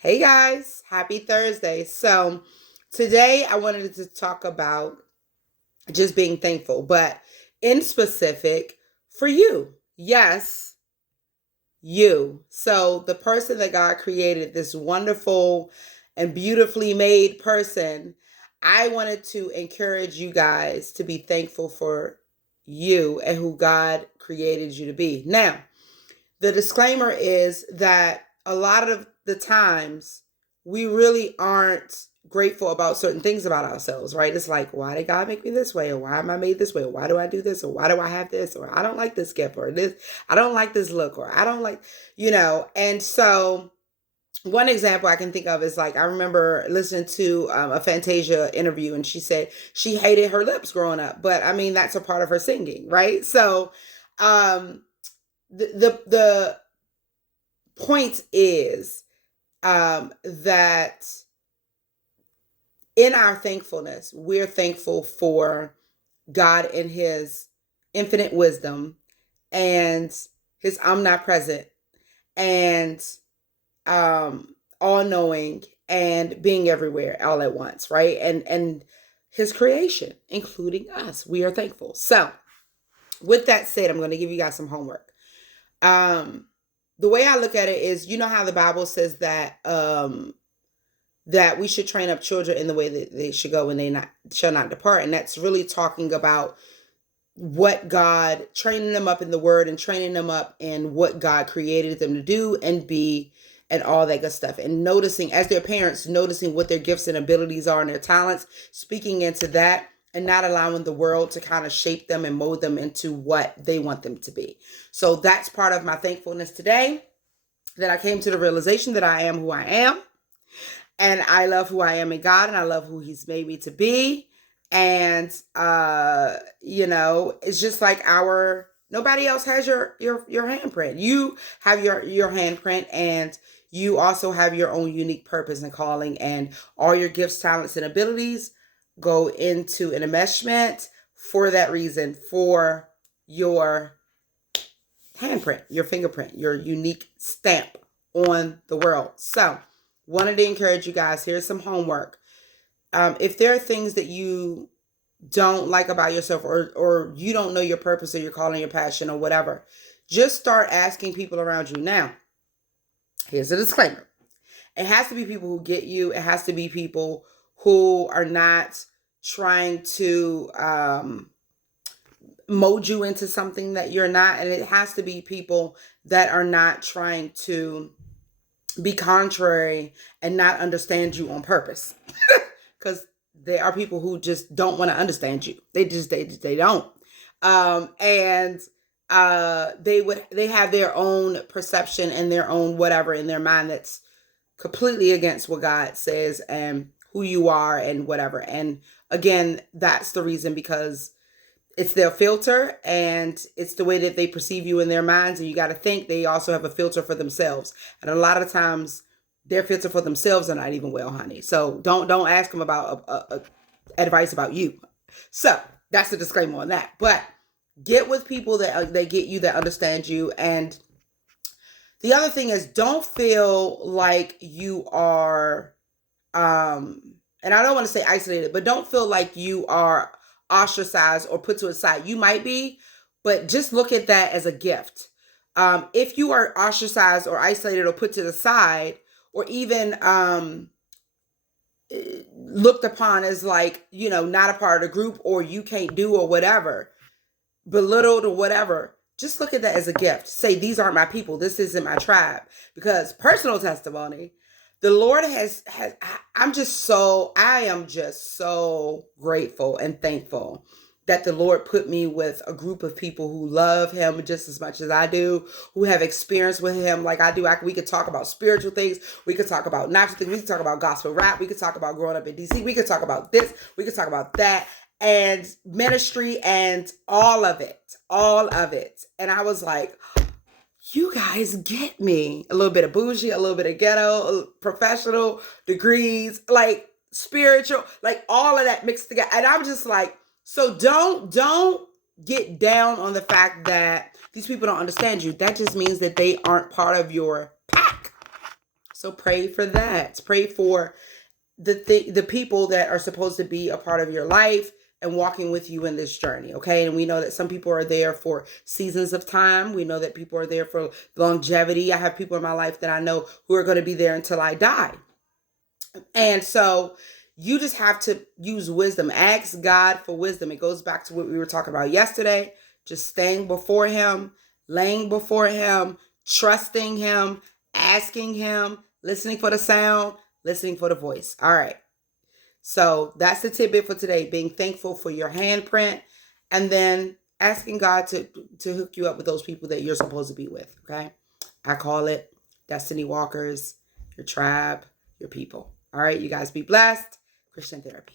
Hey guys, happy Thursday. So, today I wanted to talk about just being thankful, but in specific for you. Yes, you. So, the person that God created, this wonderful and beautifully made person, I wanted to encourage you guys to be thankful for you and who God created you to be. Now, the disclaimer is that a lot of the times we really aren't grateful about certain things about ourselves, right? It's like, why did God make me this way? Or why am I made this way? Or why do I do this? Or why do I have this? Or I don't like this gift or this, I don't like this look, or I don't like, and so one example I can think of is like I remember listening to a Fantasia interview, and she said she hated her lips growing up, but I mean that's a part of her singing, right? So um, the point is that in our thankfulness, we're thankful for God and His infinite wisdom and His omnipresent and all knowing and being everywhere all at once, right? And His creation, including us. We are thankful. So, with that said, I'm going to give you guys some homework. Um, the way I look at it is, you know how the Bible says that we should train up children in the way that they should go and they not shall not depart, and that's really talking about what God training them up in the Word and training them up in what God created them to do and be and all that good stuff, and noticing as their parents, noticing what their gifts and abilities are and their talents, speaking into that, and not allowing the world to kind of shape them and mold them into what they want them to be. So that's part of my thankfulness today, that I came to the realization that I am who I am, and I love who I am in God, and I love who He's made me to be. And it's just like our nobody else has your handprint. You have your handprint, and you also have your own unique purpose and calling, and all your gifts, talents, and abilities go into an enmeshment for that reason, for your handprint, your fingerprint, your unique stamp on the world. So, wanted to encourage you guys. Here's some homework. If there are things that you don't like about yourself, or you don't know your purpose or your calling, your passion, or whatever, just start asking people around you. Now, here's a disclaimer. It has to be people who get you. It has to be people who are not trying to mold you into something that you're not. And it has to be people that are not trying to be contrary and not understand you on purpose. Because there are people who just don't want to understand you. They don't. And they have their own perception and their own whatever in their mind that's completely against what God says and who you are and whatever. And again, that's the reason, because it's their filter and it's the way that they perceive you in their minds. And you got to think they also have a filter for themselves. And a lot of times their filter for themselves are not even well, honey. So don't ask them about advice about you. So that's the disclaimer on that. But get with people that they get you, that understand you. And the other thing is, don't feel like you are and I don't want to say isolated, but don't feel like you are ostracized or put to a side. You might be, but just look at that as a gift. If you are ostracized or isolated or put to the side, or even looked upon as like, not a part of the group, or you can't do or whatever, belittled or whatever, just look at that as a gift. Say, these aren't my people. This isn't my tribe. Because personal testimony, the Lord has I am just so grateful and thankful that the Lord put me with a group of people who love Him just as much as I do, who have experience with Him like I do. We could talk about spiritual things. We could talk about natural things. We could talk about gospel rap. We could talk about growing up in DC. We could talk about this. We could talk about that, and ministry and all of it. All of it. And I was like, you guys get me. A little bit of bougie, a little bit of ghetto, professional, degrees, like spiritual, like all of that mixed together. And I'm just like, so don't get down on the fact that these people don't understand you. That just means that they aren't part of your pack. So pray for that. Pray for the people that are supposed to be a part of your life and walking with you in this journey, okay? And we know that some people are there for seasons of time. We know that people are there for longevity. I have people in my life that I know who are going to be there until I die. And so you just have to use wisdom. Ask God for wisdom. It goes back to what we were talking about yesterday. Just staying before him, laying before him, trusting him, asking him, listening for the sound, listening for the voice. All right. So that's the tidbit for today. Being thankful for your handprint and then asking God to hook you up with those people that you're supposed to be with. Okay. I call it destiny walkers, your tribe, your people. All right. You guys be blessed. Christian Therapy.